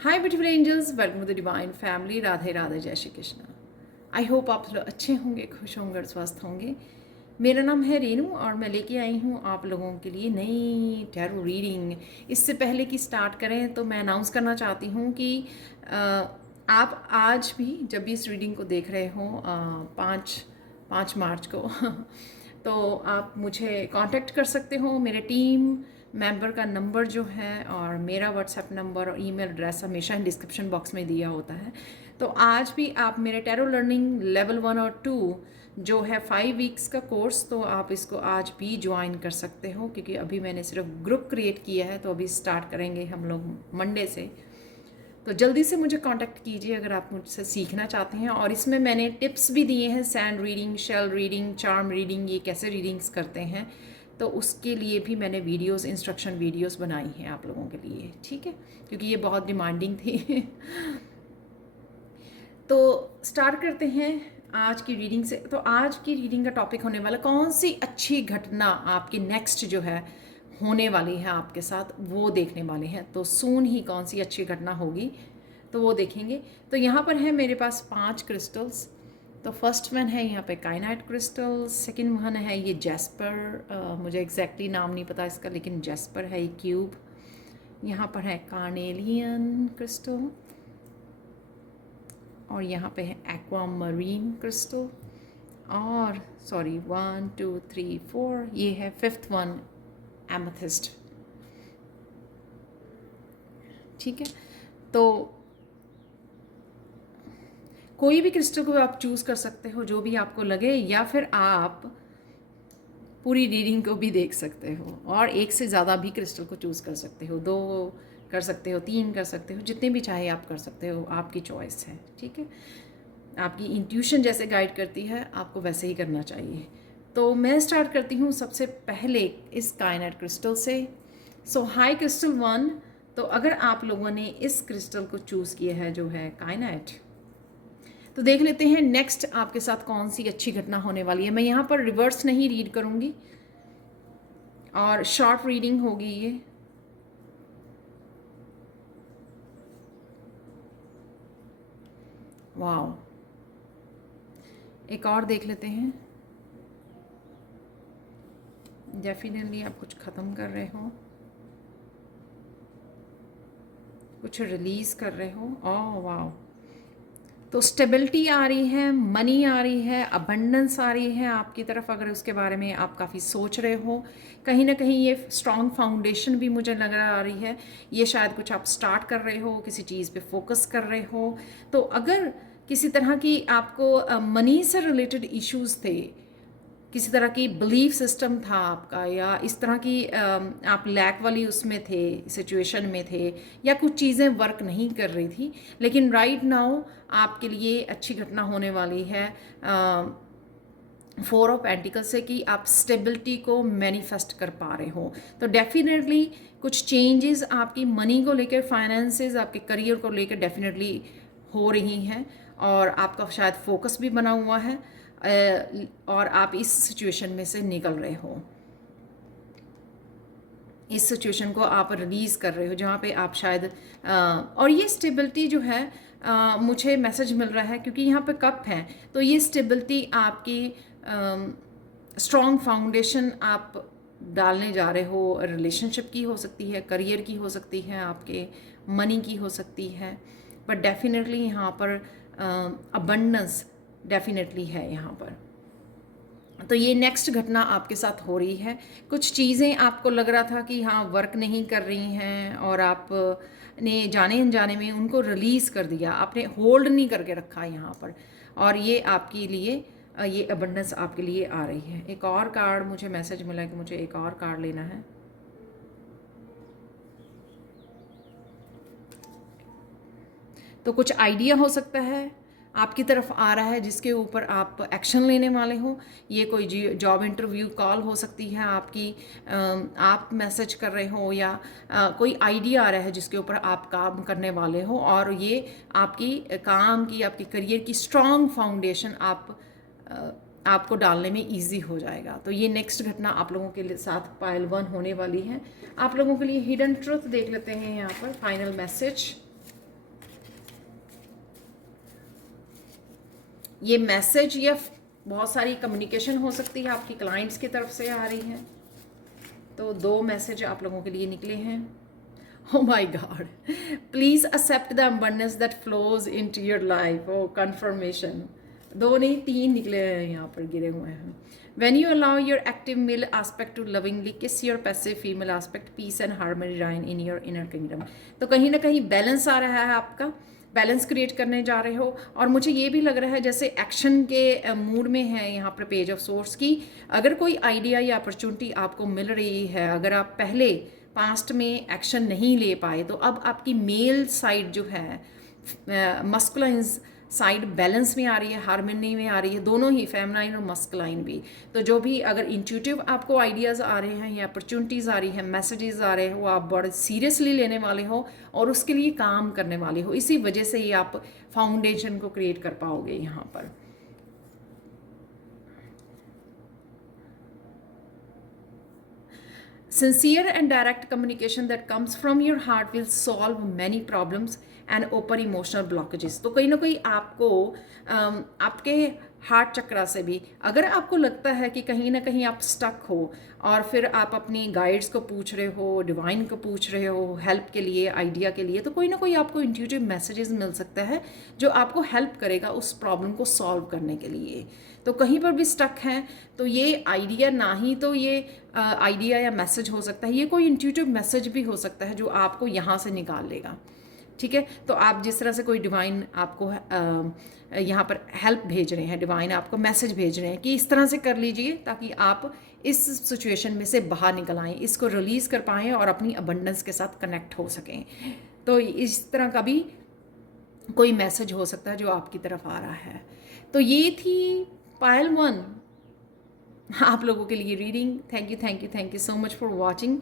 Hi beautiful angels, welcome to the divine family. Radhe Radhe, जय Shri Krishna. I hope आप लोग अच्छे होंगे, खुश होंगे और स्वस्थ होंगे। मेरा नाम है रेनू और मैं लेके आई हूँ आप लोगों के लिए नई टैरो रीडिंग। इससे पहले कि स्टार्ट करें तो मैं अनाउंस करना चाहती हूँ कि आप आज भी जब भी इस रीडिंग को देख रहे हो 5 मार्च को तो आप मुझे कांटेक्ट कर सकते हो। मेरे टीम मेंबर का नंबर जो है और मेरा व्हाट्सएप नंबर और ईमेल एड्रेस हमेशा डिस्क्रिप्शन बॉक्स में दिया होता है। तो आज भी आप मेरे टैरो लर्निंग लेवल 1 और 2 जो है 5 वीक्स का कोर्स, तो आप इसको आज भी ज्वाइन कर सकते हो, क्योंकि अभी मैंने सिर्फ ग्रुप क्रिएट किया है। तो अभी स्टार्ट करेंगे हम लोग मंडे से। तो जल्दी से मुझे कांटेक्ट कीजिए अगर आप मुझसे सीखना चाहते हैं। और इसमें मैंने टिप्स भी दिए हैं, sand reading, shell reading, charm reading, ये कैसे रीडिंग्स करते हैं। तो उसके लिए भी मैंने वीडियोस, इंस्ट्रक्शन वीडियोस बनाई हैं आप लोगों के लिए, ठीक है, क्योंकि ये बहुत डिमांडिंग थी। तो स्टार्ट करते हैं आज की रीडिंग से। तो आज की रीडिंग का टॉपिक होने वाला, कौन सी अच्छी घटना आपकी नेक्स्ट जो है होने वाली है आपके साथ, वो देखने वाले हैं। तो सून ही कौन सी अच्छी घटना होगी तो वो देखेंगे। तो यहाँ पर है मेरे पास 5 क्रिस्टल्स। तो फर्स्ट वन है यहाँ पे काइनाइट क्रिस्टल, सेकंड वन है ये जैस्पर, मुझे एग्जैक्टली नाम नहीं पता इसका, लेकिन जैस्पर है ये क्यूब। यहाँ पर है कार्नेलियन क्रिस्टल और यहाँ पे है एक्वामरीन क्रिस्टल। और सॉरी 1 2 3 4, ये है 5th वन एमेथिस्ट, ठीक है। तो कोई भी क्रिस्टल को आप चूज़ कर सकते हो जो भी आपको लगे, या फिर आप पूरी रीडिंग को भी देख सकते हो और एक से ज़्यादा भी क्रिस्टल को चूज़ कर सकते हो। 2 कर सकते हो, 3 कर सकते हो, जितने भी चाहे आप कर सकते हो, आपकी चॉइस है, ठीक है। आपकी इंट्यूशन जैसे गाइड करती है आपको वैसे ही करना चाहिए। तो मैं स्टार्ट करती हूँ सबसे पहले इस काइनाइट क्रिस्टल से। सो हाई क्रिस्टल 1। तो अगर आप लोगों ने इस क्रिस्टल को चूज़ किया है जो है काइनाइट, तो देख लेते हैं नेक्स्ट आपके साथ कौन सी अच्छी घटना होने वाली है। मैं यहाँ पर रिवर्स नहीं रीड करूँगी और शॉर्ट रीडिंग होगी ये। वाओ, एक और देख लेते हैं। डेफिनेटली आप कुछ ख़त्म कर रहे हो, कुछ रिलीज़ कर रहे हो। ओह वाओ, तो स्टेबिलिटी आ रही है, मनी आ रही है, अबंडेंस आ रही है आपकी तरफ। अगर उसके बारे में आप काफ़ी सोच रहे हो, कहीं ना कहीं ये स्ट्रॉन्ग फाउंडेशन भी मुझे नज़र आ रही है। ये शायद कुछ आप स्टार्ट कर रहे हो, किसी चीज़ पे फोकस कर रहे हो। तो अगर किसी तरह की आपको मनी से रिलेटेड इश्यूज थे, किसी तरह की बिलीफ सिस्टम था आपका, या इस तरह की आप लैक वाली उसमें थे, सिचुएशन में थे, या कुछ चीज़ें वर्क नहीं कर रही थी, लेकिन राइट नाउ आपके लिए अच्छी घटना होने वाली है 4 ऑफ पेंटिकल से, कि आप स्टेबिलिटी को मैनिफेस्ट कर पा रहे हो। तो डेफिनेटली कुछ चेंजेस आपकी मनी को लेकर, फाइनेंसेस, आपके करियर को लेकर डेफिनेटली हो रही हैं, और आपका शायद फोकस भी बना हुआ है और आप इस सिचुएशन में से निकल रहे हो। इस सिचुएशन को आप रिलीज़ कर रहे हो जहाँ पे आप शायद और ये स्टेबिलिटी जो है मुझे मैसेज मिल रहा है, क्योंकि यहाँ पे कप है। तो ये स्टेबिलिटी आपकी स्ट्रॉन्ग फाउंडेशन आप डालने जा रहे हो। रिलेशनशिप की हो सकती है, करियर की हो सकती है, आपके मनी की हो सकती है, बट डेफिनेटली यहाँ पर अबंडेंस डेफिनेटली है यहाँ पर। तो ये नेक्स्ट घटना आपके साथ हो रही है। कुछ चीज़ें आपको लग रहा था कि हाँ वर्क नहीं कर रही हैं, और आपने जाने अनजाने में उनको रिलीज़ कर दिया, आपने होल्ड नहीं करके रखा यहाँ पर, और ये आपके लिए ये अबंडेंस आपके लिए आ रही है। एक और कार्ड मुझे मैसेज मिला कि मुझे एक और कार्ड लेना है। तो कुछ आइडिया हो सकता है आपकी तरफ आ रहा है जिसके ऊपर आप एक्शन लेने वाले हो। ये कोई जॉब इंटरव्यू कॉल हो सकती है आपकी, आप मैसेज कर रहे हो, या कोई आइडिया आ रहा है जिसके ऊपर आप काम करने वाले हो, और ये आपकी काम की, आपकी करियर की स्ट्रॉन्ग फाउंडेशन आपको डालने में इजी हो जाएगा। तो ये नेक्स्ट घटना आप लोगों के साथ पाइल 1 होने वाली है। आप लोगों के लिए हिडन ट्रुथ देख लेते हैं यहाँ पर, फाइनल मैसेज। ये मैसेज या बहुत सारी कम्युनिकेशन हो सकती है आपकी क्लाइंट्स की तरफ से आ रही है। तो 2 मैसेज आप लोगों के लिए निकले हैं। Oh my God. Please accept the abundance that flows into your life. Oh, confirmation. 2 नहीं 3 निकले हैं यहाँ पर गिरे हुए हैं। When you allow your active male aspect to lovingly kiss your passive female aspect, peace and harmony reign in your inner kingdom. तो कहीं ना कहीं बैलेंस आ रहा है आपका, बैलेंस क्रिएट करने जा रहे हो। और मुझे ये भी लग रहा है जैसे एक्शन के मूड में है यहाँ पर पेज ऑफ सोर्स की। अगर कोई आइडिया या अपॉर्चुनिटी आपको मिल रही है, अगर आप पहले पास्ट में एक्शन नहीं ले पाए, तो अब आपकी मेल साइड जो है, मस्कुलाइन साइड बैलेंस में आ रही है, हार्मनी में आ रही है, दोनों ही फेमिनाइन और मस्कुलाइन भी। तो जो भी अगर इंट्यूटिव आपको आइडियाज़ आ रहे हैं या अपॉर्चुनिटीज़ आ रही है, मैसेजेस आ रहे हैं, वो आप बड़े सीरियसली लेने वाले हो और उसके लिए काम करने वाले हो। इसी वजह से ही आप फाउंडेशन को क्रिएट कर पाओगे यहाँ पर। Sincere and direct communication that comes from your heart will solve many problems and open emotional blockages. तो कहीं ना कहीं आपको आपके हार्ट चक्रा से भी, अगर आपको लगता है कि कहीं ना कहीं आप स्टक हो और फिर आप अपनी गाइड्स को पूछ रहे हो, डिवाइन को पूछ रहे हो हेल्प के लिए, आइडिया के लिए, तो कोई ना कोई आपको इंट्यूटिव मैसेजेस मिल सकता है जो आपको हेल्प करेगा उस प्रॉब्लम को सॉल्व करने के लिए। तो कहीं पर भी स्टक हैं तो ये आइडिया ना ही तो ये आइडिया या मैसेज हो सकता है, ये कोई इंट्यूटिव मैसेज भी हो सकता है जो आपको यहाँ से निकाल लेगा। ठीक है, तो आप जिस तरह से कोई डिवाइन आपको यहाँ पर हेल्प भेज रहे हैं, डिवाइन आपको मैसेज भेज रहे हैं कि इस तरह से कर लीजिए ताकि आप इस सिचुएशन में से बाहर निकल आएँ, इसको रिलीज़ कर पाएँ और अपनी अबंडेंस के साथ कनेक्ट हो सकें। तो इस तरह का भी कोई मैसेज हो सकता है जो आपकी तरफ आ रहा है। तो ये थी पायल 1 आप लोगों के लिए reading. Thank you so much for watching.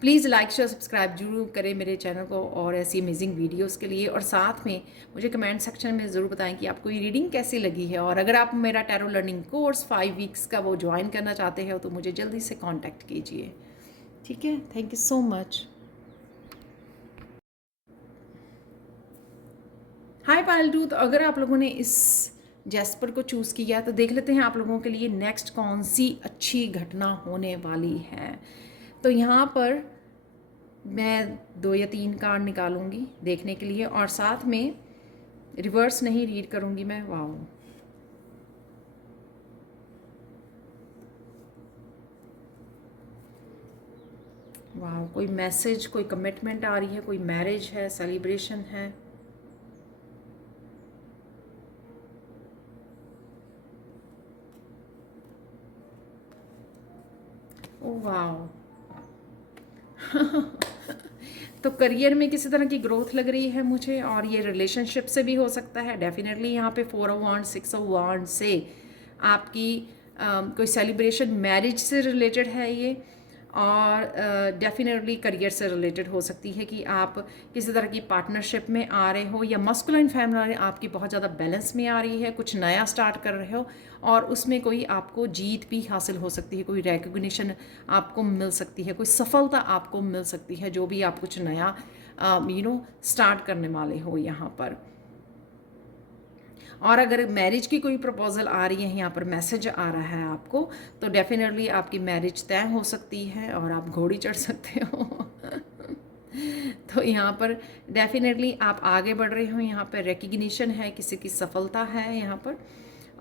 Please like share subscribe जरूर करें मेरे चैनल को और ऐसी अमेजिंग वीडियोस के लिए। और साथ में मुझे कमेंट सेक्शन में ज़रूर बताएं कि आपको ये रीडिंग कैसी लगी है। और अगर आप मेरा टैरो लर्निंग कोर्स 5 वीक्स का वो ज्वाइन करना चाहते हो तो मुझे जल्दी से कॉन्टैक्ट कीजिए। ठीक है, थैंक यू सो मच। हाय पायल 2, तो अगर आप लोगों ने इस जैस्पर को चूज़ किया तो देख लेते हैं आप लोगों के लिए नेक्स्ट कौन सी अच्छी घटना होने वाली है। तो यहाँ पर मैं 2 या 3 कार्ड निकालूंगी देखने के लिए और साथ में रिवर्स नहीं रीड करूंगी मैं। वाह, कोई मैसेज, कोई कमिटमेंट आ रही है, कोई मैरिज है, सेलिब्रेशन है। ओ वाह तो करियर में किसी तरह की ग्रोथ लग रही है मुझे, और ये रिलेशनशिप से भी हो सकता है डेफिनेटली। यहाँ पे 4 ऑफ वांड 6 ऑफ वांड से आपकी कोई सेलिब्रेशन मैरिज से रिलेटेड है ये, और डेफिनेटली करियर से रिलेटेड हो सकती है कि आप किसी तरह की पार्टनरशिप में आ रहे हो या मस्कुलाइन फैमिली आपकी बहुत ज़्यादा बैलेंस में आ रही है, कुछ नया स्टार्ट कर रहे हो और उसमें कोई आपको जीत भी हासिल हो सकती है, कोई रिकग्निशन आपको मिल सकती है, कोई सफलता आपको मिल सकती है, जो भी आप कुछ नया स्टार्ट करने वाले हो यहाँ पर। और अगर मैरिज की कोई प्रपोजल आ रही है, यहाँ पर मैसेज आ रहा है आपको, तो डेफिनेटली आपकी मैरिज तय हो सकती है और आप घोड़ी चढ़ सकते हो तो यहाँ पर डेफिनेटली आप आगे बढ़ रहे हो, यहाँ पर रिकग्निशन है, किसी की सफलता है यहाँ पर।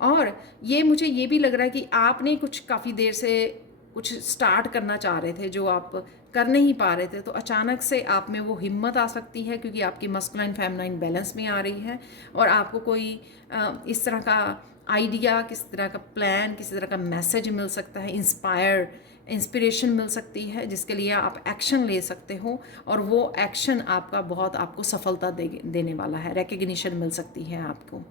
और ये मुझे ये भी लग रहा है कि आपने कुछ काफ़ी देर से कुछ स्टार्ट करना चाह रहे थे जो आप कर नहीं पा रहे थे, तो अचानक से आप में वो हिम्मत आ सकती है क्योंकि आपकी मस्कुलाइन फेमिनाइन बैलेंस में आ रही है और आपको कोई इस तरह का आइडिया, किसी तरह का प्लान, किसी तरह का मैसेज मिल सकता है, इंस्पिरेशन मिल सकती है जिसके लिए आप एक्शन ले सकते हो और वो एक्शन आपका बहुत आपको सफलता देने वाला है, रिकग्निशन मिल सकती है, आपको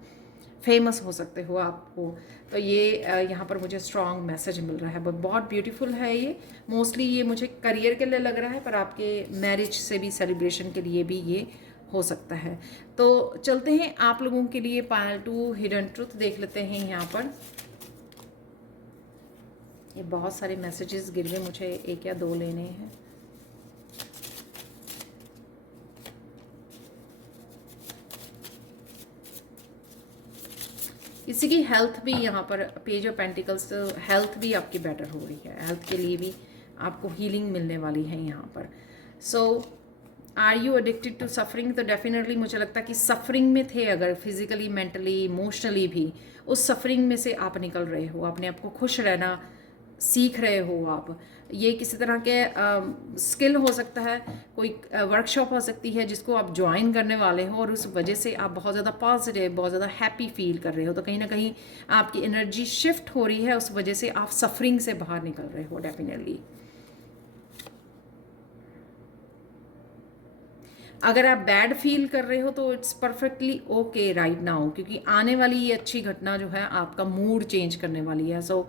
फेमस हो सकते हो आपको। तो ये यहाँ पर मुझे स्ट्रॉन्ग मैसेज मिल रहा है, बहुत ब्यूटीफुल है ये। मोस्टली ये मुझे करियर के लिए लग रहा है पर आपके मैरिज से भी, सेलिब्रेशन के लिए भी ये हो सकता है। तो चलते हैं आप लोगों के लिए पायल 2 हिडन ट्रुथ देख लेते हैं। यहाँ पर ये बहुत सारे मैसेजेस गिर गए, मुझे 1 या 2 लेने हैं। किसी की हेल्थ भी यहाँ पर पेज ऑफ पेंटिकल्स, हेल्थ भी आपकी बेटर हो रही है, हेल्थ के लिए भी आपको हीलिंग मिलने वाली है यहाँ पर। So are you addicted to suffering, तो डेफिनेटली मुझे लगता है कि सफरिंग में थे अगर, फिजिकली मेंटली इमोशनली भी, उस सफरिंग में से आप निकल रहे हो, अपने आप को खुश रहना सीख रहे हो आप। ये किसी तरह के स्किल हो सकता है, कोई वर्कशॉप हो सकती है जिसको आप ज्वाइन करने वाले हो और उस वजह से आप बहुत ज़्यादा पॉजिटिव, बहुत ज़्यादा हैप्पी फील कर रहे हो, तो कहीं ना कहीं आपकी एनर्जी शिफ्ट हो रही है, उस वजह से आप सफरिंग से बाहर निकल रहे हो डेफिनेटली। अगर आप बैड फील कर रहे हो तो it's perfectly okay right now, क्योंकि आने वाली ये अच्छी घटना जो है आपका मूड चेंज करने वाली है। So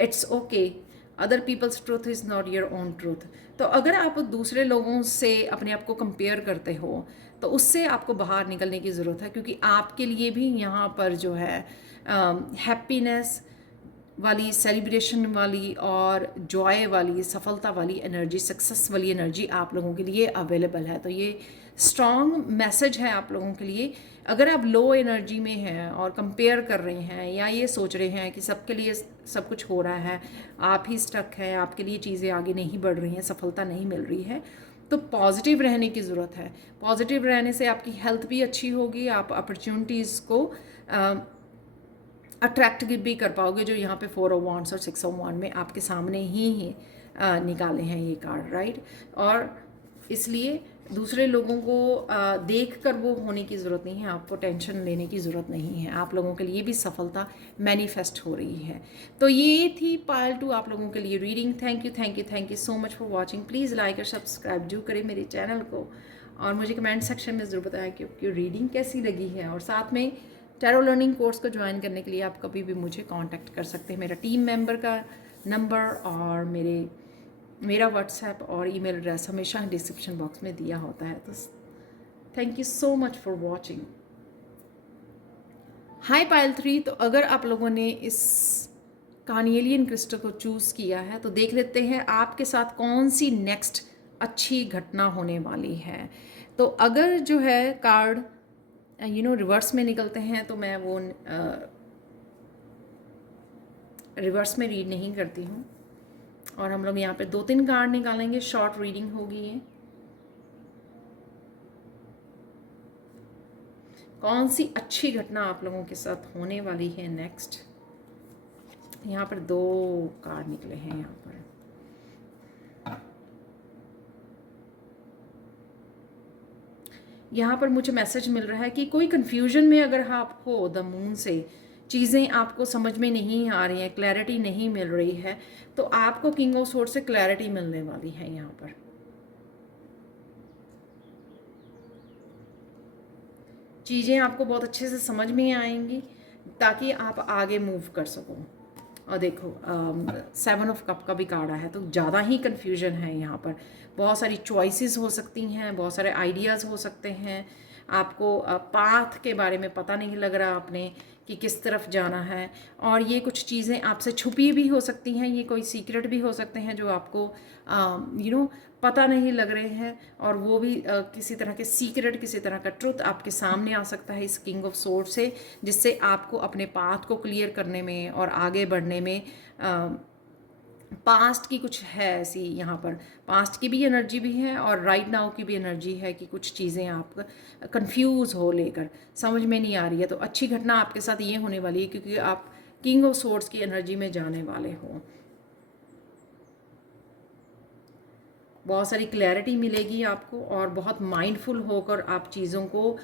it's okay, other people's truth is not your own truth. तो अगर आप दूसरे लोगों से अपने आप को कंपेयर करते हो तो उससे आपको बाहर निकलने की ज़रूरत है, क्योंकि आपके लिए भी यहाँ पर जो है हैप्पीनेस वाली, सेलिब्रेशन वाली और जॉय वाली, सफलता वाली एनर्जी, सक्सेस वाली एनर्जी आप लोगों के लिए अवेलेबल है। तो ये स्ट्रॉन्ग मैसेज है आप लोगों के लिए। अगर आप लो एनर्जी में हैं और कंपेयर कर रहे हैं या ये सोच रहे हैं कि सबके लिए सब कुछ हो रहा है, आप ही स्टक हैं, आपके लिए चीज़ें आगे नहीं बढ़ रही हैं, सफलता नहीं मिल रही है, तो पॉजिटिव रहने की ज़रूरत है। पॉजिटिव रहने से आपकी हेल्थ भी अच्छी होगी, आप अपॉर्चुनिटीज़ को अट्रैक्ट भी कर पाओगे, जो यहाँ पे 4 ऑफ वांड्स और 6 ऑफ वांड में आपके सामने ही निकाले हैं ये कार्ड, राइट। और इसलिए दूसरे लोगों को देख कर वो होने की ज़रूरत नहीं है, आपको टेंशन लेने की ज़रूरत नहीं है, आप लोगों के लिए भी सफलता मैनिफेस्ट हो रही है। तो ये थी पार्ट 2 आप लोगों के लिए reading. Thank you thank you thank you so much for watching. Please like और सब्सक्राइब जरूर करें मेरे चैनल को, और मुझे कमेंट सेक्शन में ज़रूर बताएं कि आपकी रीडिंग कैसी लगी है। और साथ में टैरो लर्निंग कोर्स को ज्वाइन करने के लिए आप कभी भी मुझे कांटेक्ट कर सकते हैं। मेरा टीम मेंबर का नंबर और मेरा व्हाट्सएप और ईमेल एड्रेस हमेशा डिस्क्रिप्शन बॉक्स में दिया होता है। तो thank you so much for watching. Hi Payal 3, तो अगर आप लोगों ने इस कार्नियलियन क्रिस्टल को चूज़ किया है तो देख लेते हैं आपके साथ कौन सी नेक्स्ट अच्छी घटना होने वाली है। तो अगर जो है कार्ड रिवर्स में निकलते हैं तो मैं वो रिवर्स में रीड नहीं करती हूँ, और हम लोग यहाँ पे 2-3 कार्ड निकालेंगे, शॉर्ट रीडिंग होगी ये। कौन सी अच्छी घटना आप लोगों के साथ होने वाली है नेक्स्ट। यहाँ पर 2 कार्ड निकले हैं। यहाँ पर मुझे मैसेज मिल रहा है कि कोई कंफ्यूजन में अगर आप हो, द मून से चीज़ें आपको समझ में नहीं आ रही हैं, क्लैरिटी नहीं मिल रही है, तो आपको किंग ऑफ सोर्ड से क्लैरिटी मिलने वाली है। यहाँ पर चीज़ें आपको बहुत अच्छे से समझ में आएंगी ताकि आप आगे मूव कर सको। और देखो 7 ऑफ कप का भी कार्ड है, तो ज़्यादा ही कन्फ्यूजन है यहाँ पर। बहुत सारी चॉइसेस हो सकती हैं, बहुत सारे आइडियाज़ हो सकते हैं, आपको पाथ के बारे में पता नहीं लग रहा आपने कि किस तरफ जाना है, और ये कुछ चीज़ें आपसे छुपी भी हो सकती हैं, ये कोई सीक्रेट भी हो सकते हैं जो आपको पता नहीं लग रहे हैं, और वो भी किसी तरह के सीक्रेट, किसी तरह का ट्रुथ आपके सामने आ सकता है इस किंग ऑफ सोर्ड से, जिससे आपको अपने पाथ को क्लियर करने में और आगे बढ़ने में पास्ट की कुछ है ऐसी, यहाँ पर पास्ट की भी एनर्जी भी है और राइट नाउ की भी एनर्जी है कि कुछ चीज़ें आप कंफ्यूज हो लेकर समझ में नहीं आ रही है। तो अच्छी घटना आपके साथ ये होने वाली है क्योंकि आप किंग ऑफ सोर्ड्स की एनर्जी में जाने वाले हो। बहुत सारी क्लैरिटी मिलेगी आपको, और बहुत माइंडफुल होकर आप चीज़ों को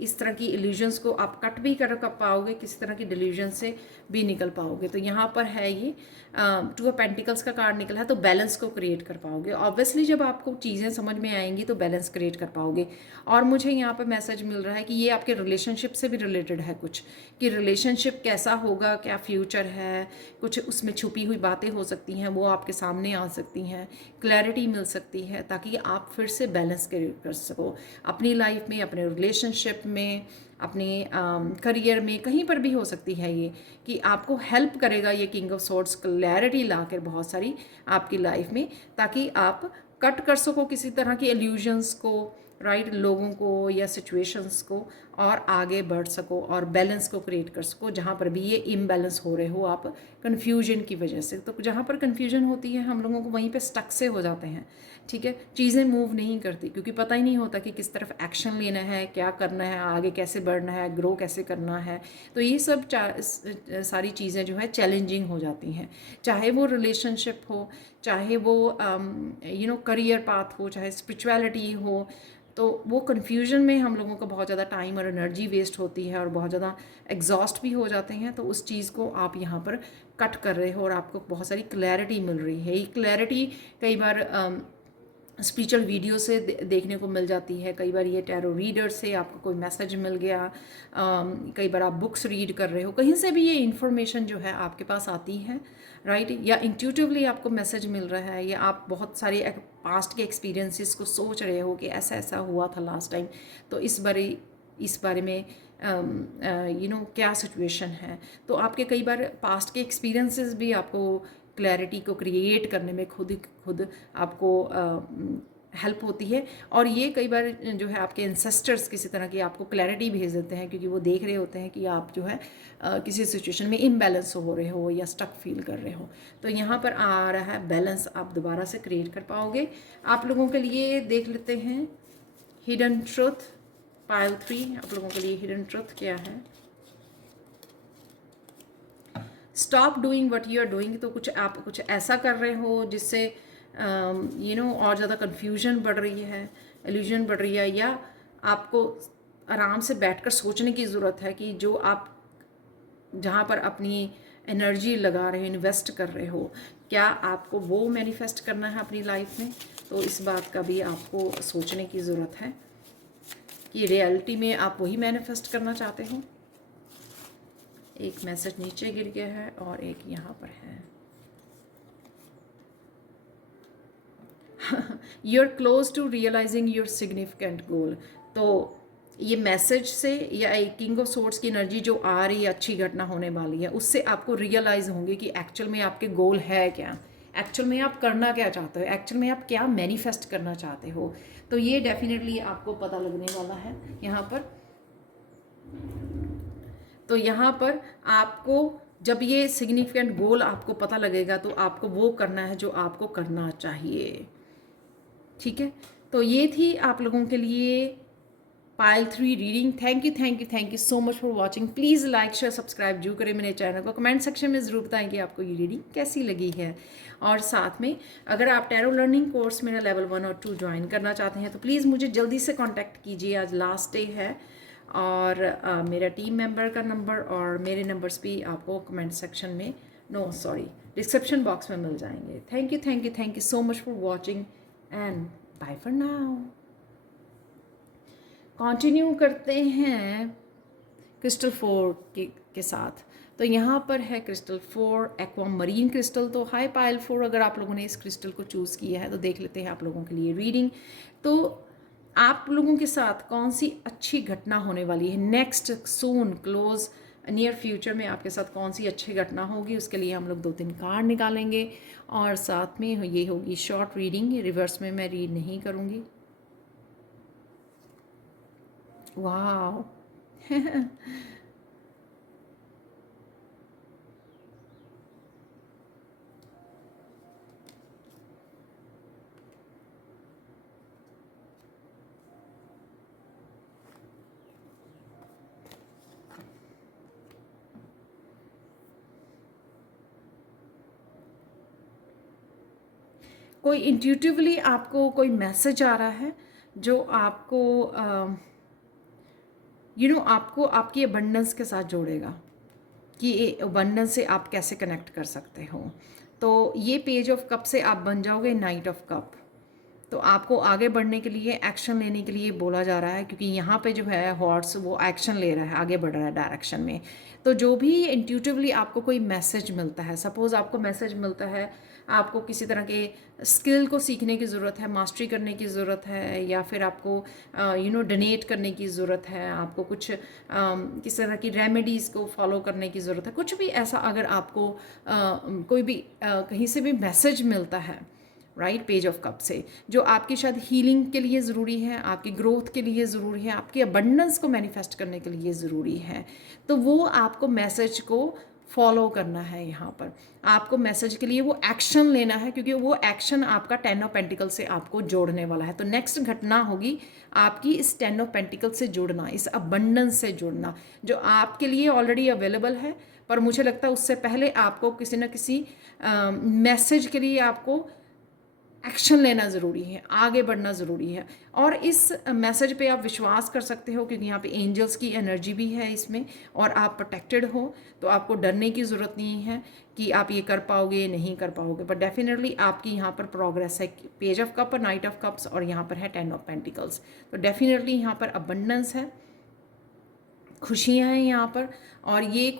इस तरह की इल्यूजन्स को आप कट भी कर पाओगे, किसी तरह की डिल्यूजन से भी निकल पाओगे। तो यहाँ पर है ये 2 ऑफ पेंटिकल्स का कार्ड निकला है, तो बैलेंस को क्रिएट कर पाओगे। ऑब्वियसली जब आपको चीज़ें समझ में आएंगी तो बैलेंस क्रिएट कर पाओगे। और मुझे यहाँ पर मैसेज मिल रहा है कि ये आपके रिलेशनशिप से भी रिलेटेड है कुछ, कि रिलेशनशिप कैसा होगा, क्या फ्यूचर है, कुछ उसमें छुपी हुई बातें हो सकती हैं, वो आपके सामने आ सकती हैं, क्लैरिटी मिल सकती है, ताकि आप फिर से बैलेंस क्रिएट कर सको अपनी लाइफ में, अपने रिलेशनशिप में, अपने करियर में, कहीं पर भी हो सकती है ये, कि आपको हेल्प करेगा ये किंग ऑफ सोर्ड्स क्लैरिटी लाकर बहुत सारी आपकी लाइफ में, ताकि आप कट कर सको किसी तरह की इल्यूजन्स को, राइट, लोगों को या सिचुएशंस को, और आगे बढ़ सको और बैलेंस को क्रिएट कर सको जहाँ पर भी ये इम्बैलेंस हो रहे हो आप कन्फ्यूजन की वजह से। तो जहाँ पर कन्फ्यूजन होती है हम लोगों को वहीं पे स्टक से हो जाते हैं, ठीक है, चीज़ें मूव नहीं करती क्योंकि पता ही नहीं होता कि किस तरफ एक्शन लेना है, क्या करना है, आगे कैसे बढ़ना है, ग्रो कैसे करना है। तो ये सब सारी चीज़ें जो है चैलेंजिंग हो जाती हैं, चाहे वो रिलेशनशिप हो, चाहे वो करियर पाथ हो, चाहे स्पिरिचुअलिटी हो। तो वो कन्फ्यूजन में हम लोगों का बहुत ज़्यादा टाइम और एनर्जी वेस्ट होती है और बहुत ज़्यादा एग्जॉस्ट भी हो जाते हैं। तो उस चीज़ को आप यहाँ पर कट कर रहे हो और आपको बहुत सारी क्लैरिटी मिल रही है। ये क्लैरिटी कई बार स्पिरिचुअल वीडियो से देखने को मिल जाती है, कई बार ये टैरो रीडर से आपको कोई मैसेज मिल गया, कई बार आप बुक्स रीड कर रहे हो, कहीं से भी ये इन्फॉर्मेशन जो है आपके पास आती है, राइट, या इंट्यूटिवली आपको मैसेज मिल रहा है, या आप बहुत सारे पास्ट के एक्सपीरियंसेस को सोच रहे हो कि ऐसा ऐसा हुआ था लास्ट टाइम, तो इस बारे में क्या सिचुएशन है। तो आपके कई बार पास्ट के एक्सपीरियंसेस भी आपको क्लैरिटी को क्रिएट करने में खुद आपको हेल्प होती है। और ये कई बार जो है आपके एंसेस्टर्स किसी तरह की आपको क्लैरिटी भेज देते हैं क्योंकि वो देख रहे होते हैं कि आप जो है किसी सिचुएशन में इम्बैलेंस हो रहे हो या स्टक फील कर रहे हो। तो यहाँ पर आ रहा है बैलेंस, आप दोबारा से क्रिएट कर पाओगे। आप लोगों के लिए देख लेते हैं हिडन ट्रुथ, पाइल 3 आप लोगों के लिए हिडन ट्रुथ क्या है। Stop doing what you are doing, तो आप कुछ ऐसा कर रहे हो जिससे और ज़्यादा कन्फ्यूजन बढ़ रही है, इल्यूजन बढ़ रही है, या आपको आराम से बैठकर सोचने की ज़रूरत है कि जो आप जहाँ पर अपनी एनर्जी लगा रहे हो, इन्वेस्ट कर रहे हो, क्या आपको वो मैनिफेस्ट करना है अपनी लाइफ में। तो इस बात का भी आपको सोचने की ज़रूरत है कि रियलिटी में आप वही मैनिफेस्ट करना चाहते हो। एक मैसेज नीचे गिर गया है और एक यहाँ पर है। You are close to realising your significant goal. तो ये मैसेज से या एक किंग ऑफ सोर्ड्स की एनर्जी जो आ रही है, अच्छी घटना होने वाली है, उससे आपको रियलाइज होंगे कि एक्चुअल में आपके गोल है क्या, एक्चुअल में आप करना क्या चाहते हो, एक्चुअल में आप क्या मैनिफेस्ट करना चाहते हो। तो ये डेफिनेटली आपको पता लगने वाला है यहाँ पर। तो यहाँ पर आपको जब ये सिग्निफिकेंट गोल आपको पता लगेगा तो आपको वो करना है जो आपको करना चाहिए, ठीक है। तो ये थी आप लोगों के लिए pile 3 reading. Thank you so much for watching. Please like share subscribe जरूर करें मेरे चैनल को। कमेंट सेक्शन में ज़रूर बताएं कि आपको ये रीडिंग कैसी लगी है। और साथ में अगर आप टैरो लर्निंग कोर्स मेरा लेवल 1 और 2 ज्वाइन करना चाहते हैं तो प्लीज़ मुझे जल्दी से कॉन्टैक्ट कीजिए, आज लास्ट डे है। और मेरा टीम मेंबर का नंबर और मेरे नंबर्स भी आपको कमेंट सेक्शन में डिस्क्रिप्शन बॉक्स में मिल जाएंगे। Thank you so much for watching and bye for now. Continue करते हैं क्रिस्टल 4 के साथ। तो यहाँ पर है क्रिस्टल 4 एक्वामरीन क्रिस्टल। तो हाई पाइल 4, अगर आप लोगों ने इस क्रिस्टल को चूज़ किया है तो देख लेते हैं आप लोगों के लिए रीडिंग। तो आप लोगों के साथ कौन सी अच्छी घटना होने वाली है नेक्स्ट, सून, क्लोज, नियर फ्यूचर में आपके साथ कौन सी अच्छी घटना होगी, उसके लिए हम लोग 2-3 कार्ड निकालेंगे। और साथ में ये होगी शॉर्ट रीडिंग, रिवर्स में मैं रीड नहीं करूँगी। वाह कोई इंट्यूटिवली आपको कोई मैसेज आ रहा है जो आपको आपको आपकी अबंडेंस के साथ जोड़ेगा कि अबंडेंस से आप कैसे कनेक्ट कर सकते हो। तो ये पेज ऑफ कप से आप बन जाओगे नाइट ऑफ कप। तो आपको आगे बढ़ने के लिए, एक्शन लेने के लिए बोला जा रहा है क्योंकि यहाँ पे जो है हॉर्स वो एक्शन ले रहा है, आगे बढ़ रहा है डायरेक्शन में। तो जो भी इंट्यूटिवली आपको कोई मैसेज मिलता है, सपोज़ आपको मैसेज मिलता है आपको किसी तरह के स्किल को सीखने की ज़रूरत है, मास्टरी करने की ज़रूरत है, या फिर आपको डोनेट करने की ज़रूरत है, आपको कुछ किसी तरह की रेमेडीज़ को फॉलो करने की ज़रूरत है, कुछ भी ऐसा अगर आपको कोई भी कहीं से भी मैसेज मिलता है राइट, पेज ऑफ कप से, जो आपकी शायद हीलिंग के लिए ज़रूरी है, आपकी ग्रोथ के लिए ज़रूरी है, आपकी अबंडेंस को मैनिफेस्ट करने के लिए ज़रूरी है। तो वो आपको मैसेज को फॉलो करना है। यहाँ पर आपको मैसेज के लिए वो एक्शन लेना है, क्योंकि वो एक्शन आपका 10 ऑफ पेंटिकल से आपको जोड़ने वाला है। तो नेक्स्ट घटना होगी आपकी इस 10 ऑफ पेंटिकल से जुड़ना, इस अबंडेंस से जुड़ना, जो आपके लिए ऑलरेडी अवेलेबल है। पर मुझे लगता है उससे पहले आपको किसी न किसी मैसेज के लिए आपको एक्शन लेना ज़रूरी है, आगे बढ़ना ज़रूरी है। और इस मैसेज पे आप विश्वास कर सकते हो, क्योंकि यहाँ पे एंजल्स की एनर्जी भी है इसमें, और आप प्रोटेक्टेड हो, तो आपको डरने की ज़रूरत नहीं है कि आप ये कर पाओगे नहीं कर पाओगे। बट डेफिनेटली आपकी यहाँ पर प्रोग्रेस है। पेज ऑफ कप और नाइट ऑफ कप्स, और यहाँ पर है 10 ऑफ पेंटिकल्स। तो डेफिनेटली यहाँ पर अबंडेंस है, खुशियाँ हैं यहाँ पर। और ये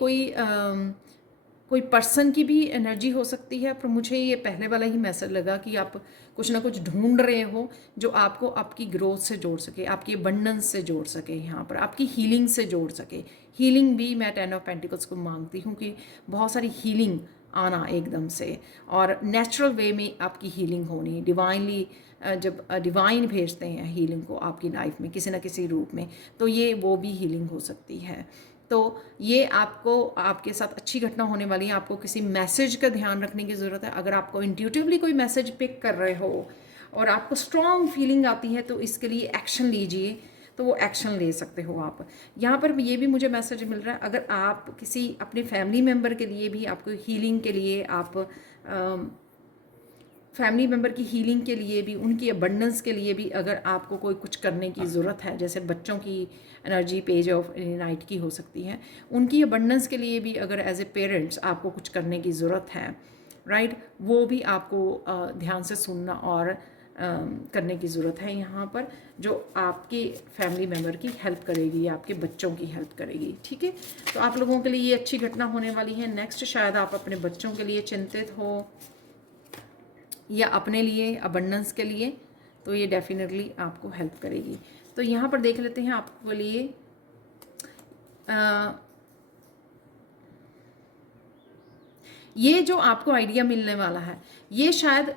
कोई पर्सन की भी एनर्जी हो सकती है, पर मुझे ये पहले वाला ही मैसेज लगा कि आप कुछ ना कुछ ढूंढ रहे हो जो आपको आपकी ग्रोथ से जोड़ सके, आपकी अबंडेंस से जोड़ सके, यहाँ पर आपकी हीलिंग से जोड़ सके। हीलिंग भी मैं 10 ऑफ पेंटिकल्स को मांगती हूँ कि बहुत सारी हीलिंग आना एकदम से, और नेचुरल वे में आपकी हीलिंग होनी, डिवाइनली जब डिवाइन भेजते हैं हीलिंग को आपकी लाइफ में किसी न किसी रूप में, तो ये वो भी हीलिंग हो सकती है। तो ये आपको आपके साथ अच्छी घटना होने वाली है। आपको किसी मैसेज का ध्यान रखने की ज़रूरत है। अगर आपको इंट्यूटिवली कोई मैसेज पिक कर रहे हो और आपको स्ट्रॉन्ग फीलिंग आती है, तो इसके लिए एक्शन लीजिए, तो वो एक्शन ले सकते हो आप। यहाँ पर ये भी मुझे मैसेज मिल रहा है, अगर आप किसी अपने फैमिली मेम्बर के लिए भी, आपको हीलिंग के लिए, आप फैमिली मेम्बर की हीलिंग के लिए भी, उनकी अबंडेंस के लिए भी अगर आपको कोई कुछ करने की ज़रूरत है, जैसे बच्चों की एनर्जी पेज ऑफ नाइट की हो सकती है, उनकी अबंडेंस के लिए भी अगर एज ए पेरेंट्स आपको कुछ करने की ज़रूरत है, राइट, वो भी आपको ध्यान से सुनना और करने की ज़रूरत है यहाँ पर, जो आपके फैमिली मेम्बर की हेल्प करेगी, आपके बच्चों की हेल्प करेगी। ठीक है, तो आप लोगों के लिए ये अच्छी घटना होने वाली है। नेक्स्ट, शायद आप अपने बच्चों के लिए चिंतित हो या अपने लिए अबंडेंस के लिए, तो ये डेफिनेटली आपको हेल्प करेगी। तो यहाँ पर देख लेते हैं आपके लिए ये जो आपको आइडिया मिलने वाला है, ये शायद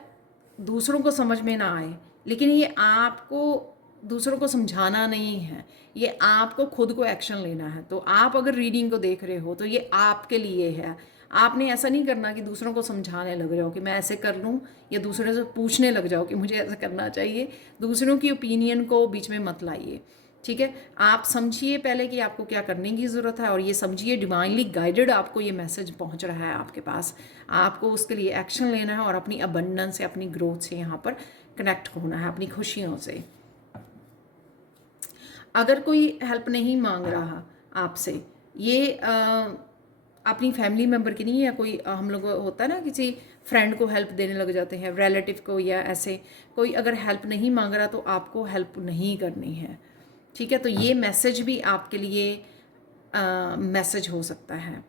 दूसरों को समझ में ना आए, लेकिन ये आपको दूसरों को समझाना नहीं है, ये आपको खुद को एक्शन लेना है। तो आप अगर रीडिंग को देख रहे हो तो ये आपके लिए है। आपने ऐसा नहीं करना कि दूसरों को समझाने लग जाओ कि मैं ऐसे कर लूँ, या दूसरे से पूछने लग जाओ कि मुझे ऐसा करना चाहिए। दूसरों की ओपिनियन को बीच में मत लाइए। ठीक है, आप समझिए पहले कि आपको क्या करने की ज़रूरत है, और ये समझिए डिवाइनली गाइडेड आपको ये मैसेज पहुंच रहा है आपके पास। आपको उसके लिए एक्शन लेना है और अपनी अबंडेंस से, अपनी ग्रोथ से यहाँ पर कनेक्ट होना है, अपनी खुशियों से। अगर कोई हेल्प नहीं मांग रहा आपसे, ये अपनी फैमिली मेम्बर की नहीं है, कोई हम लोग होता है ना, किसी फ्रेंड को हेल्प देने लग जाते हैं, रिलेटिव को, या ऐसे कोई अगर हेल्प नहीं मांग रहा तो आपको हेल्प नहीं करनी है। ठीक है, तो ये मैसेज भी आपके लिए मैसेज हो सकता है।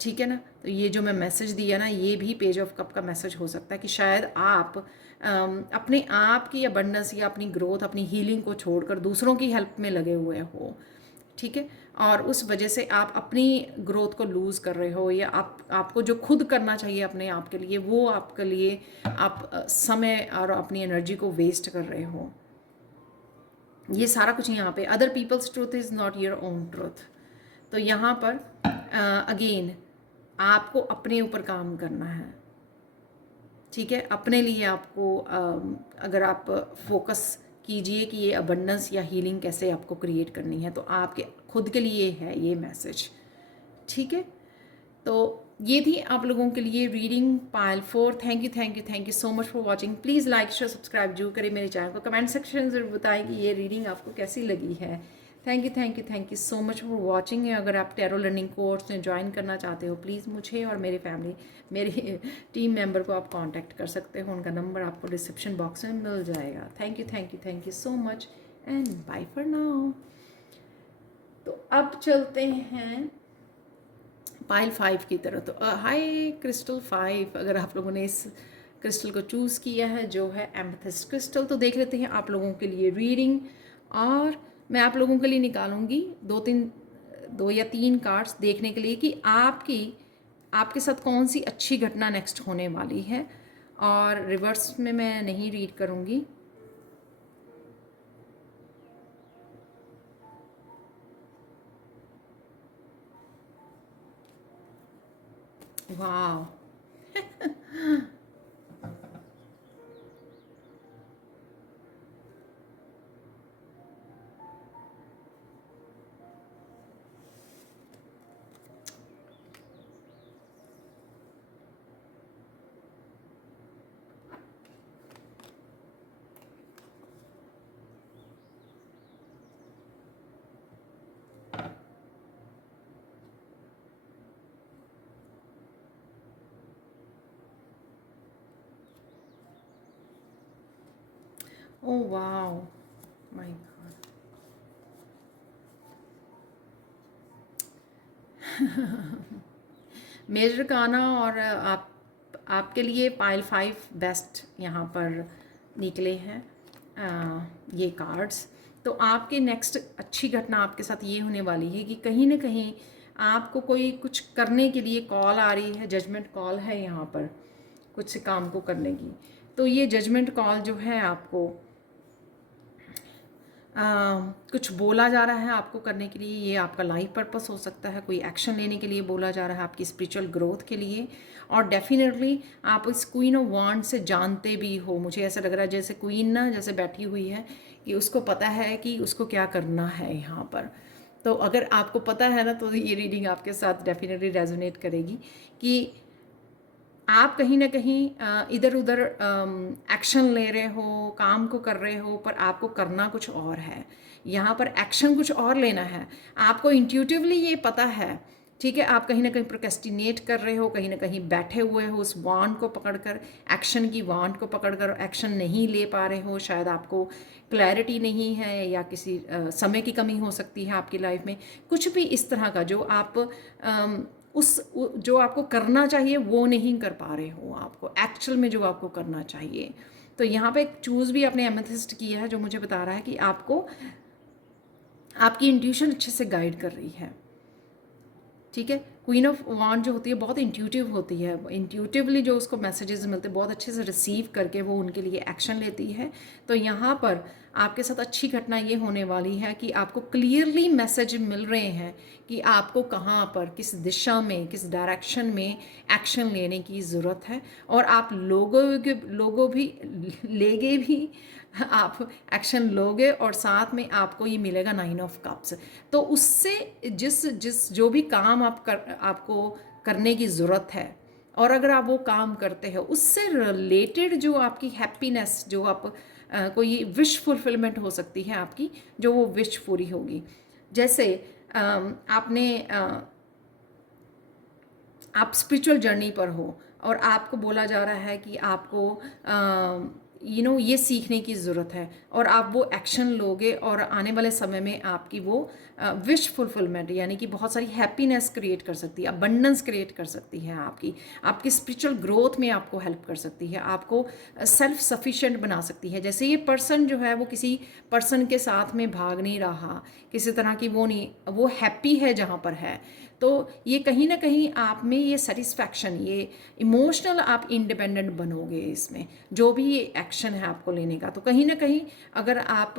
ठीक है ना, तो ये जो मैं मैसेज दिया ना, ये भी पेज ऑफ कप का मैसेज हो सकता है कि शायद आप अपने आप की अबंडेंस या अपनी ग्रोथ, अपनी हीलिंग को छोड़कर दूसरों की हेल्प में लगे हुए हो। ठीक है, और उस वजह से आप अपनी ग्रोथ को लूज़ कर रहे हो, या आपको जो खुद करना चाहिए अपने आप के लिए, वो आपके लिए आप समय और अपनी एनर्जी को वेस्ट कर रहे हो। ये सारा कुछ यहाँ पे, other people's truth is not your own truth. तो यहाँ पर अगेन आपको अपने ऊपर काम करना है। ठीक है, अपने लिए आपको अगर आप फोकस कीजिए कि ये अबंडेंस या हीलिंग कैसे आपको क्रिएट करनी है, तो आपके खुद के लिए है ये मैसेज। ठीक है, तो ये थी आप लोगों के लिए reading pile 4। Thank you so much for watching. Please like share subscribe जरूर करें मेरे चैनल को। कमेंट सेक्शन ज़रूर बताएं कि ये रीडिंग आपको कैसी लगी है। Thank you so much for watching. अगर आप टैरो लर्निंग कोर्स में ज्वाइन करना चाहते हो, प्लीज़ मुझे और मेरे टीम मेंबर को आप कांटेक्ट कर सकते हो। उनका नंबर आपको डिस्क्रिप्शन बॉक्स में मिल जाएगा। Thank you so much and bye for now. तो अब चलते हैं पाइल 5 की तरह। तो हाय क्रिस्टल 5, अगर आप लोगों ने इस क्रिस्टल को चूज़ किया है जो है एमेथिस्ट क्रिस्टल, तो देख लेते हैं आप लोगों के लिए रीडिंग। और मैं आप लोगों के लिए निकालूंगी 2 या 3 कार्ड्स देखने के लिए कि आपके साथ कौन सी अच्छी घटना नेक्स्ट होने वाली है, और रिवर्स में मैं नहीं रीड करूँगी। वाह, ओ वाह, माय गॉड। मेजर गाना और आपके लिए पाइल 5 बेस्ट यहाँ पर निकले हैं ये कार्ड्स। तो आपके नेक्स्ट अच्छी घटना आपके साथ ये होने वाली है कि कहीं ना कहीं आपको कोई कुछ करने के लिए कॉल आ रही है, जजमेंट कॉल है यहाँ पर कुछ काम को करने की। तो ये जजमेंट कॉल जो है आपको कुछ बोला जा रहा है आपको करने के लिए। ये आपका लाइफ पर्पस हो सकता है, कोई एक्शन लेने के लिए बोला जा रहा है आपकी स्पिरिचुअल ग्रोथ के लिए। और डेफिनेटली आप इस क्वीन ऑफ वांड से जानते भी हो, मुझे ऐसा लग रहा है जैसे क्वीन ना जैसे बैठी हुई है कि उसको पता है कि उसको क्या करना है यहाँ पर। तो अगर आपको पता है ना तो ये रीडिंग आपके साथ डेफिनेटली रेजोनेट करेगी कि आप कहीं ना कहीं इधर उधर एक्शन ले रहे हो, काम को कर रहे हो, पर आपको करना कुछ और है। यहाँ पर एक्शन कुछ और लेना है। आपको इंट्यूटिवली ये पता है, ठीक है। आप कहीं ना कहीं प्रोक्रेस्टिनेट कर रहे हो, कहीं ना कहीं बैठे हुए हो उस वांड को पकड़कर, एक्शन की वांड को पकड़कर एक्शन नहीं ले पा रहे हो। शायद आपको क्लैरिटी नहीं है या किसी समय की कमी हो सकती है आपकी लाइफ में। कुछ भी इस तरह का जो आप जो आपको करना चाहिए वो नहीं कर पा रहे हो, आपको एक्चुअल में जो आपको करना चाहिए। तो यहाँ पे एक चूज़ भी आपने एमेथिस्ट किया है जो मुझे बता रहा है कि आपको आपकी इंट्यूशन अच्छे से गाइड कर रही है, ठीक है। क्वीन ऑफ वांड जो होती है बहुत इंट्यूटिव होती है, इंट्यूटिवली जो उसको मैसेजेस मिलते हैं बहुत अच्छे से रिसीव करके वो उनके लिए एक्शन लेती है। तो यहाँ पर आपके साथ अच्छी घटना ये होने वाली है कि आपको क्लियरली मैसेज मिल रहे हैं कि आपको कहाँ पर, किस दिशा में, किस डायरेक्शन में एक्शन लेने की ज़रूरत है। और आप लोगों भी लेगे भी, आप एक्शन लोगे और साथ में आपको ये मिलेगा 9 ऑफ कप्स। तो उससे जिस जिस जो भी काम आपको करने की ज़रूरत है और अगर आप वो काम करते हो उससे रिलेटेड जो आपकी हैप्पीनेस, जो आप कोई विश फुलफिलमेंट हो सकती है आपकी, जो वो विश पूरी होगी। जैसे आपने आप स्पिरिचुअल जर्नी पर हो और आपको बोला जा रहा है कि आपको ये सीखने की ज़रूरत है और आप वो एक्शन लोगे और आने वाले समय में आपकी वो विश फुलफिलमेंट यानी कि बहुत सारी हैप्पीनेस क्रिएट कर सकती है, अबंडेंस क्रिएट कर सकती है, आपकी स्पिरिचुअल ग्रोथ में आपको हेल्प कर सकती है, आपको सेल्फ सफिशिएंट बना सकती है। जैसे ये पर्सन जो है वो किसी पर्सन के साथ में भाग नहीं रहा, किसी तरह की वो नहीं, वो हैप्पी है जहाँ पर है। तो ये कहीं ना कहीं आप में ये सेटिस्फैक्शन, ये इमोशनल आप इंडिपेंडेंट बनोगे इसमें, जो भी ये एक्शन है आपको लेने का। तो कहीं ना कहीं अगर आप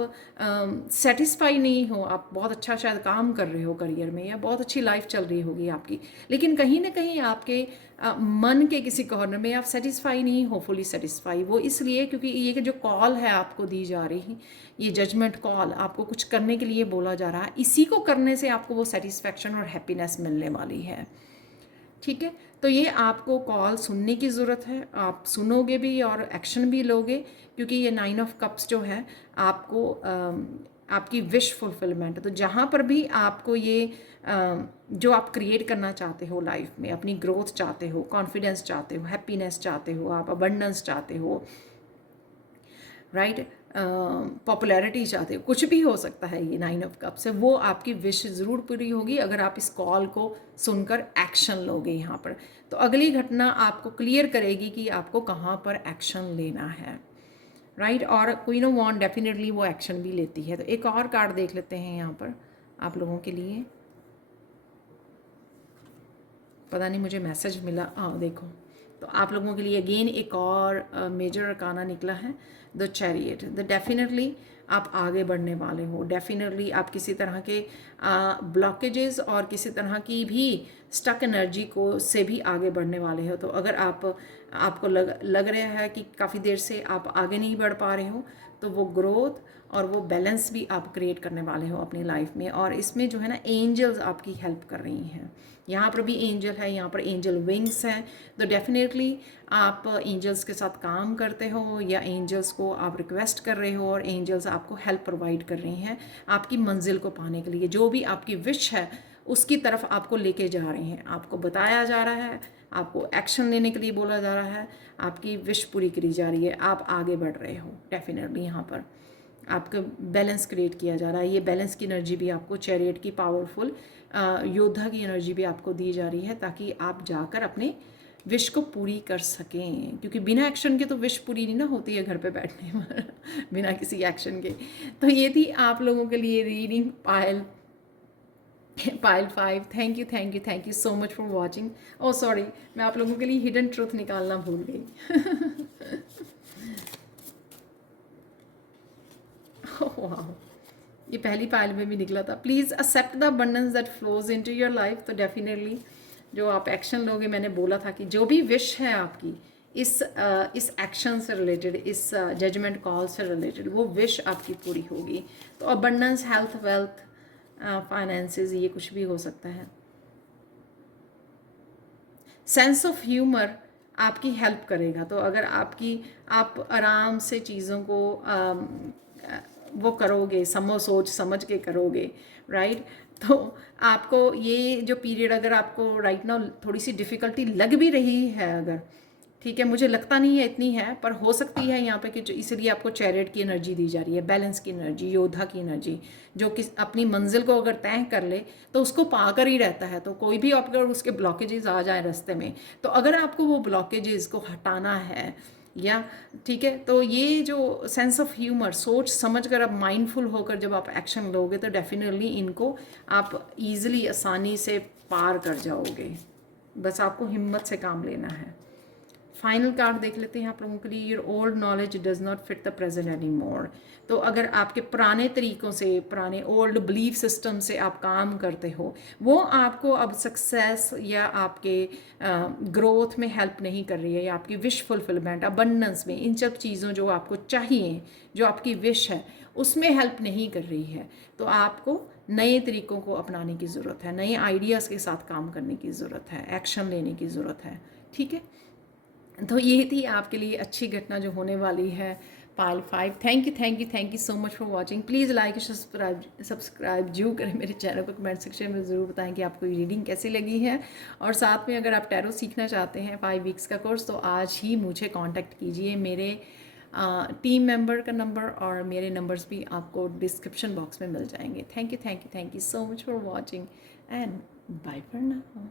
सेटिस्फाई नहीं हो, आप बहुत अच्छा शायद काम कर रहे हो करियर में या बहुत अच्छी लाइफ चल रही होगी आपकी, लेकिन कहीं ना कहीं आपके मन के किसी कॉर्नर में आप सेटिस्फाई नहीं हो, फुली सेटिस्फाई। वो इसलिए क्योंकि ये जो कॉल है आपको दी जा रही, ये जजमेंट कॉल आपको कुछ करने के लिए बोला जा रहा है, इसी को करने से आपको वो सेटिस्फैक्शन और हैप्पीनेस मिलने वाली है, ठीक है। तो ये आपको कॉल सुनने की ज़रूरत है, आप सुनोगे भी और एक्शन भी लोगे, क्योंकि ये 9 ऑफ कप्स जो है आपको आपकी विश फुलफिलमेंट। तो जहाँ पर भी आपको ये जो आप क्रिएट करना चाहते हो लाइफ में, अपनी ग्रोथ चाहते हो, कॉन्फिडेंस चाहते हो, हैप्पीनेस चाहते हो, आप अबंडेंस चाहते हो, राइट, पॉपुलैरिटी चाहते हो, कुछ भी हो सकता है ये 9 ऑफ कप्स से, वो आपकी विश ज़रूर पूरी होगी अगर आप इस कॉल को सुनकर एक्शन लोगे यहाँ पर। तो अगली घटना आपको क्लियर करेगी कि आपको कहाँ पर एक्शन लेना है, राइट। और क्वीन ऑफ वांड डेफिनेटली वो एक्शन भी लेती है। तो एक और कार्ड देख लेते हैं यहाँ पर आप लोगों के लिए। पता नहीं मुझे मैसेज मिला, हाँ देखो, तो आप लोगों के लिए अगेन एक और मेजर अरकाना निकला है, द चैरियट। द डेफिनेटली आप आगे बढ़ने वाले हो, डेफिनेटली आप किसी तरह के ब्लॉकेजेस और किसी तरह की भी स्टक एनर्जी को से भी आगे बढ़ने वाले हो। तो अगर आपको लग रहा है कि काफ़ी देर से आप आगे नहीं बढ़ पा रहे हो, तो वो ग्रोथ और वो बैलेंस भी आप क्रिएट करने वाले हो अपनी लाइफ में। और इसमें जो है ना, एंजल्स आपकी हेल्प कर रही हैं। यहाँ पर भी एंजल है, यहाँ पर एंजल विंग्स हैं। तो डेफिनेटली आप एंजल्स के साथ काम करते हो या एंजल्स को आप रिक्वेस्ट कर रहे हो और एंजल्स आपको हेल्प प्रोवाइड कर रही हैं आपकी मंजिल को पाने के लिए। जो भी आपकी विश है उसकी तरफ आपको लेके जा रहे हैं, आपको बताया जा रहा है, आपको एक्शन लेने के लिए बोला जा रहा है, आपकी विश पूरी करी जा रही है, आप आगे बढ़ रहे हो। डेफिनेटली यहाँ पर आपका बैलेंस क्रिएट किया जा रहा है। ये बैलेंस की एनर्जी भी आपको, चैरियट की पावरफुल योद्धा की एनर्जी भी आपको दी जा रही है, ताकि आप जाकर अपने विश को पूरी कर सकें। क्योंकि बिना एक्शन के तो विश पूरी नहीं ना होती है घर पे बैठने में बिना किसी एक्शन के। तो ये थी आप लोगों के लिए reading Payal 5। Thank you so much for watching. Oh sorry, मैं आप लोगों के लिए हिडन ट्रूथ निकालना भूल गई वाह, ये पहली पायल में भी निकला था। Please accept the abundance that flows into your life. तो डेफिनेटली जो आप एक्शन लोगे, मैंने बोला था कि जो भी विश है आपकी इस एक्शन से रिलेटेड, इस जजमेंट कॉल से रिलेटेड, वो विश आपकी पूरी होगी। तो अबंडेंस, हेल्थ, वेल्थ, फाइनेंसेस, ये कुछ भी हो सकता है। सेंस ऑफ ह्यूमर आपकी हेल्प करेगा। तो अगर आप आराम से चीज़ों को वो करोगे, सोच समझ के करोगे, राइट, तो आपको ये जो पीरियड, अगर आपको राइट नाउ थोड़ी सी डिफ़िकल्टी लग भी रही है, अगर ठीक है, मुझे लगता नहीं है इतनी है, पर हो सकती है यहाँ पे कि इसलिए आपको चैरियट की एनर्जी दी जा रही है, बैलेंस की एनर्जी, योद्धा की एनर्जी, जो कि अपनी मंजिल को अगर तय कर ले तो उसको पाकर ही रहता है। तो कोई भी अगर उसके ब्लॉकेजेस आ जाए रास्ते में, तो अगर आपको वो ब्लॉकेजेस को हटाना है या ठीक है, तो ये जो सेंस ऑफ ह्यूमर, सोच समझ कर, अब माइंडफुल होकर जब आप एक्शन लोगे, तो डेफिनेटली इनको आप ईजिली, आसानी से पार कर जाओगे। बस आपको हिम्मत से काम लेना है। फाइनल कार्ड देख लेते हैं आप लोगों के लिए। Your old knowledge does not fit the present any more. तो अगर आपके पुराने तरीक़ों से, पुराने ओल्ड बिलीफ सिस्टम से आप काम करते हो, वो आपको अब सक्सेस या आपके ग्रोथ में हेल्प नहीं कर रही है, या आपकी विश फुलफिलमेंट, अबंडेंस में, इन सब चीज़ों जो आपको चाहिए, जो आपकी विश है, उसमें हेल्प नहीं कर रही है। तो आपको नए तरीक़ों को अपनाने की ज़रूरत है, नए आइडियाज़ के साथ काम करने की ज़रूरत है, एक्शन लेने की ज़रूरत है। ठीक है, तो ये थी आपके लिए अच्छी घटना जो होने वाली है, पायल 5। Thank you so much for watching. Please like, subscribe जरूर करें मेरे चैनल को। कमेंट सेक्शन में ज़रूर बताएं कि आपको ये रीडिंग कैसी लगी है। और साथ में अगर आप टैरो सीखना चाहते हैं 5 वीक्स का कोर्स, तो आज ही मुझे कांटेक्ट कीजिए। मेरे टीम मेंबर का नंबर और मेरे नंबर्स भी आपको डिस्क्रिप्शन बॉक्स में मिल जाएंगे। Thank you so much for watching and bye for now.